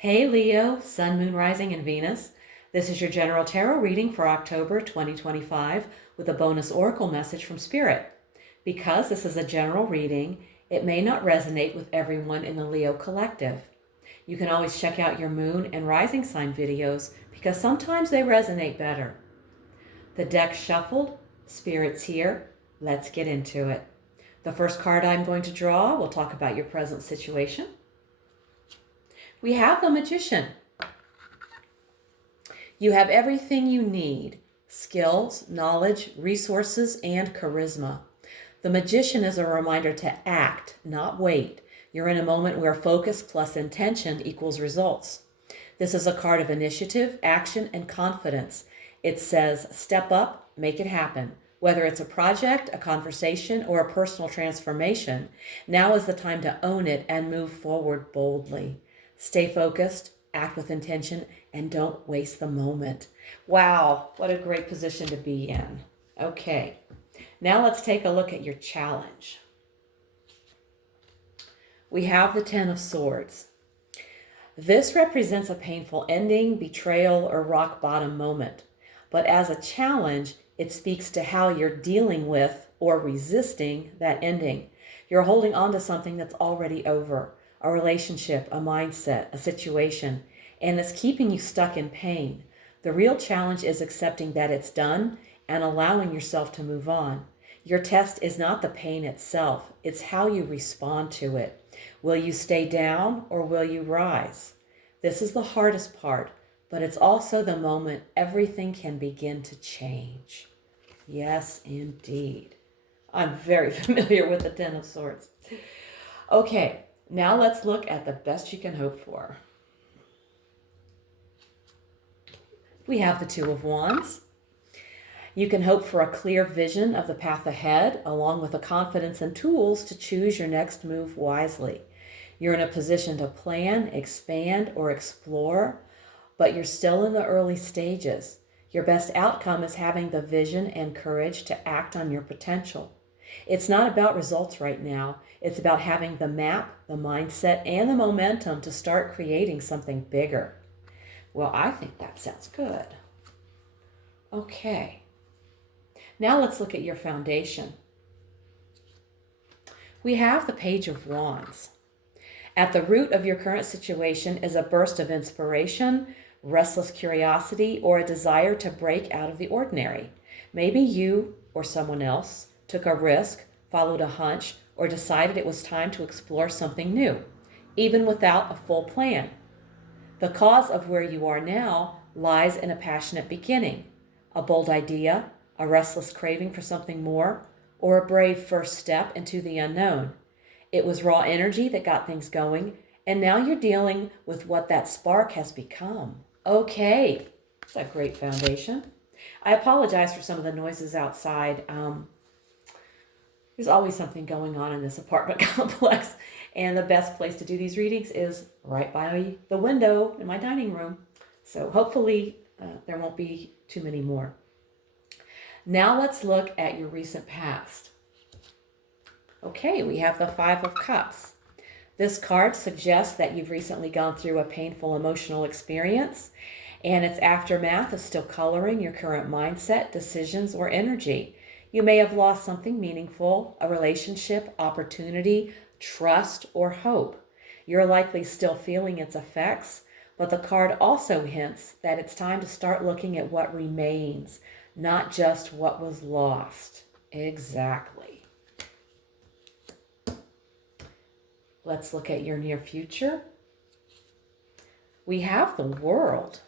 Hey Leo, Sun, Moon, Rising, and Venus. This is your general tarot reading for October 2025 with a bonus oracle message from Spirit. Because this is a general reading, it may not resonate with everyone in the Leo collective. You can always check out your moon and rising sign videos because sometimes they resonate better. The deck shuffled, Spirit's here. Let's get into it. The first card I'm going to draw will talk about your present situation. We have the Magician. You have everything you need: skills, knowledge, resources, and charisma. The Magician is a reminder to act, not wait. You're in a moment where focus plus intention equals results. This is a card of initiative, action, and confidence. It says, step up, make it happen. Whether it's a project, a conversation, or a personal transformation, now is the time to own it and move forward boldly. Stay focused, act with intention, and don't waste the moment. Wow, what a great position to be in. Okay, now let's take a look at your challenge. We have the Ten of Swords. This represents a painful ending, betrayal, or rock bottom moment. But as a challenge, it speaks to how you're dealing with or resisting that ending. You're holding on to something that's already over. A relationship, a mindset, a situation, and it's keeping you stuck in pain. The real challenge is accepting that it's done and allowing yourself to move on. Your test is not the pain itself, it's how you respond to it. Will you stay down or will you rise? This is the hardest part, but it's also the moment everything can begin to change. Yes, indeed. I'm very familiar with the Ten of Swords. Okay. Now let's look at the best you can hope for. We have the Two of Wands. You can hope for a clear vision of the path ahead, along with the confidence and tools to choose your next move wisely. You're in a position to plan, expand, or explore, but you're still in the early stages. Your best outcome is having the vision and courage to act on your potential. It's not about results right now. It's about having the map, the mindset, and the momentum to start creating something bigger. Well, I think that sounds good. Okay. Now let's look at your foundation. We have the Page of Wands. At the root of your current situation is a burst of inspiration, restless curiosity, or a desire to break out of the ordinary. Maybe you or someone else took a risk, followed a hunch, or decided it was time to explore something new, even without a full plan. The cause of where you are now lies in a passionate beginning, a bold idea, a restless craving for something more, or a brave first step into the unknown. It was raw energy that got things going, and now you're dealing with what that spark has become. Okay, that's a great foundation. I apologize for some of the noises outside. There's always something going on in this apartment complex, and the best place to do these readings is right by the window in my dining room. So hopefully there won't be too many more. Now let's look at your recent past. Okay, we have the Five of Cups. This card suggests that you've recently gone through a painful emotional experience, and its aftermath is still coloring your current mindset, decisions, or energy. You may have lost something meaningful, a relationship, opportunity, trust, or hope. You're likely still feeling its effects, but the card also hints that it's time to start looking at what remains, not just what was lost. Exactly. Let's look at your near future. We have the World.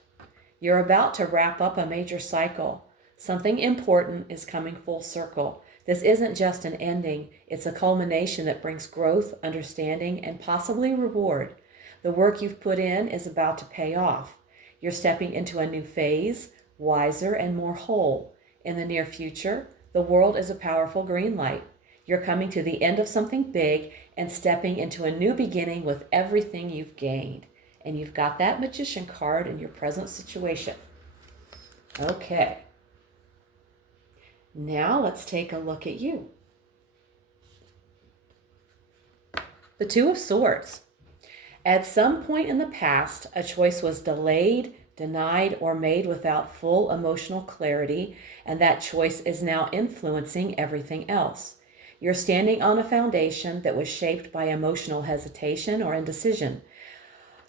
You're about to wrap up a major cycle. Something important is coming full circle. This isn't just an ending, it's a culmination that brings growth, understanding, and possibly reward. The work you've put in is about to pay off. You're stepping into a new phase, wiser and more whole. In the near future, the world is a powerful green light. You're coming to the end of something big and stepping into a new beginning with everything you've gained. And you've got that Magician card in your present situation. Okay. Now let's take a look at you. The Two of Swords. At some point in the past, a choice was delayed, denied, or made without full emotional clarity, and that choice is now influencing everything else. You're standing on a foundation that was shaped by emotional hesitation or indecision.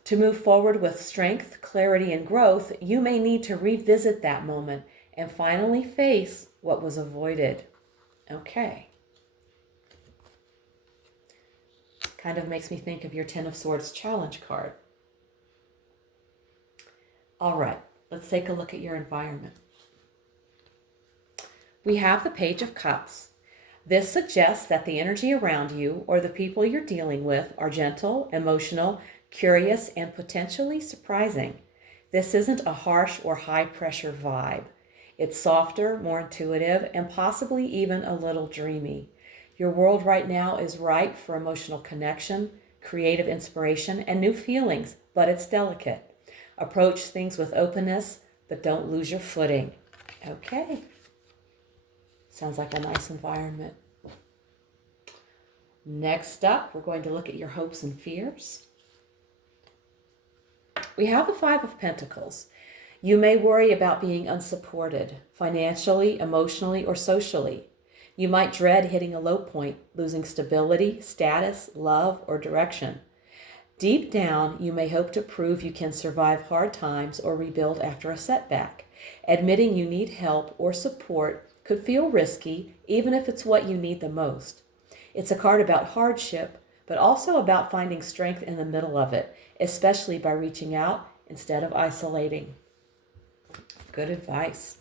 To move forward with strength, clarity, and growth, you may need to revisit that moment and finally face what was avoided. Okay. Kind of makes me think of your Ten of Swords challenge card. All right, let's take a look at your environment. We have the Page of Cups. This suggests that the energy around you or the people you're dealing with are gentle, emotional, curious, and potentially surprising. This isn't a harsh or high-pressure vibe. It's softer, more intuitive, and possibly even a little dreamy. Your world right now is ripe for emotional connection, creative inspiration, and new feelings, but it's delicate. Approach things with openness, but don't lose your footing. Okay. Sounds like a nice environment. Next up, we're going to look at your hopes and fears. We have the Five of Pentacles. You may worry about being unsupported, financially, emotionally, or socially. You might dread hitting a low point, losing stability, status, love, or direction. Deep down, you may hope to prove you can survive hard times or rebuild after a setback. Admitting you need help or support could feel risky, even if it's what you need the most. It's a card about hardship, but also about finding strength in the middle of it, especially by reaching out instead of isolating. Good advice.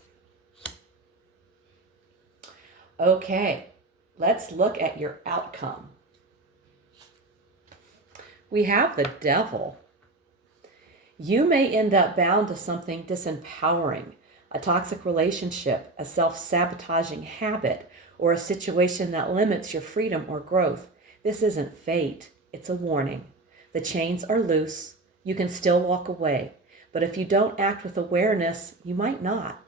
Okay, let's look at your outcome. We have the Devil. You may end up bound to something disempowering, a toxic relationship, a self-sabotaging habit, or a situation that limits your freedom or growth. This isn't fate, it's a warning. The chains are loose. You can still walk away, but if you don't act with awareness, you might not.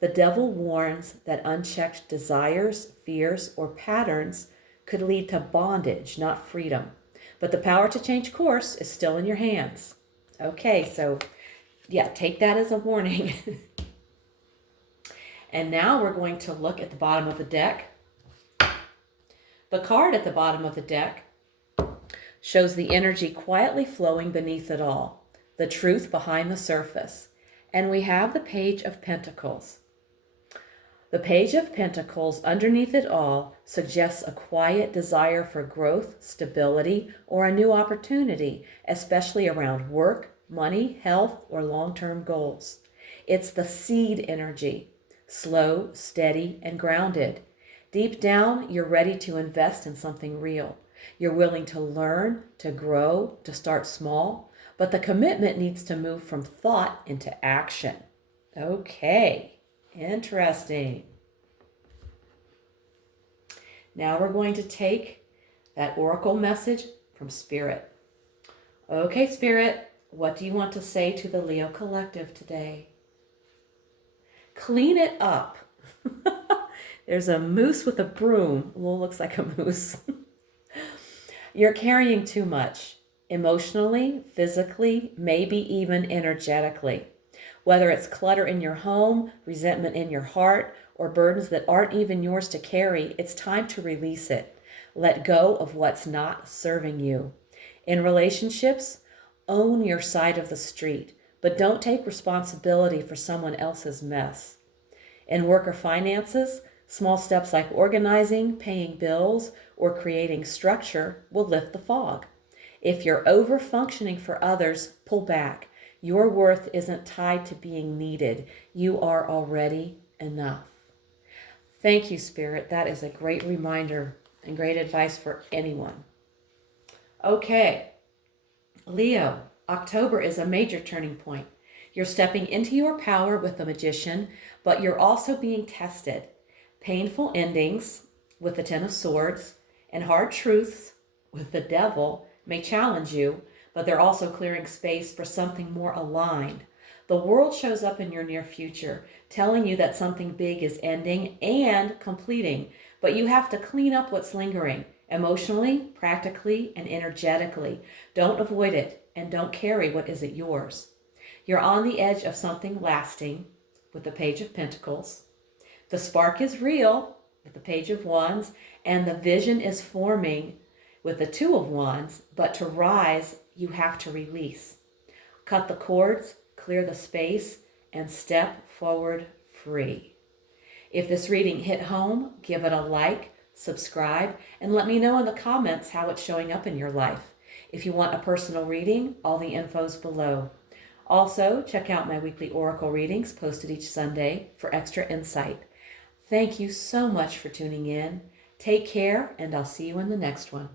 The Devil warns that unchecked desires, fears, or patterns could lead to bondage, not freedom. But the power to change course is still in your hands. Okay, so yeah, take that as a warning. And now we're going to look at the bottom of the deck. The card at the bottom of the deck shows the energy quietly flowing beneath it all, the truth behind the surface. And we have the Page of Pentacles. The Page of Pentacles, underneath it all, suggests a quiet desire for growth, stability, or a new opportunity, especially around work, money, health, or long-term goals. It's the seed energy, slow, steady, and grounded. Deep down, you're ready to invest in something real. You're willing to learn, to grow, to start small, but the commitment needs to move from thought into action. Okay. Interesting. Now we're going to take that oracle message from Spirit. Okay, Spirit, what do you want to say to the Leo Collective today? Clean it up. There's a moose with a broom. Well, looks like a moose. You're carrying too much, emotionally, physically, maybe even energetically. Whether it's clutter in your home, resentment in your heart, or burdens that aren't even yours to carry, it's time to release it. Let go of what's not serving you. In relationships, own your side of the street, but don't take responsibility for someone else's mess. In work or finances, small steps like organizing, paying bills, or creating structure will lift the fog. If you're over-functioning for others, pull back. Your worth isn't tied to being needed. You are already enough. Thank you, Spirit. That is a great reminder and great advice for anyone. Okay, Leo, October is a major turning point. You're stepping into your power with the Magician, but you're also being tested. Painful endings with the Ten of Swords and hard truths with the Devil may challenge you, but they're also clearing space for something more aligned. The world shows up in your near future, telling you that something big is ending and completing, but you have to clean up what's lingering emotionally, practically, and energetically. Don't avoid it and don't carry what isn't yours. You're on the edge of something lasting with the Page of Pentacles. The spark is real with the Page of Wands, and the vision is forming with the Two of Wands, but to rise, you have to release. Cut the cords, clear the space, and step forward free. If this reading hit home, give it a like, subscribe, and let me know in the comments how it's showing up in your life. If you want a personal reading, all the info's below. Also, check out my weekly oracle readings posted each Sunday for extra insight. Thank you so much for tuning in. Take care, and I'll see you in the next one.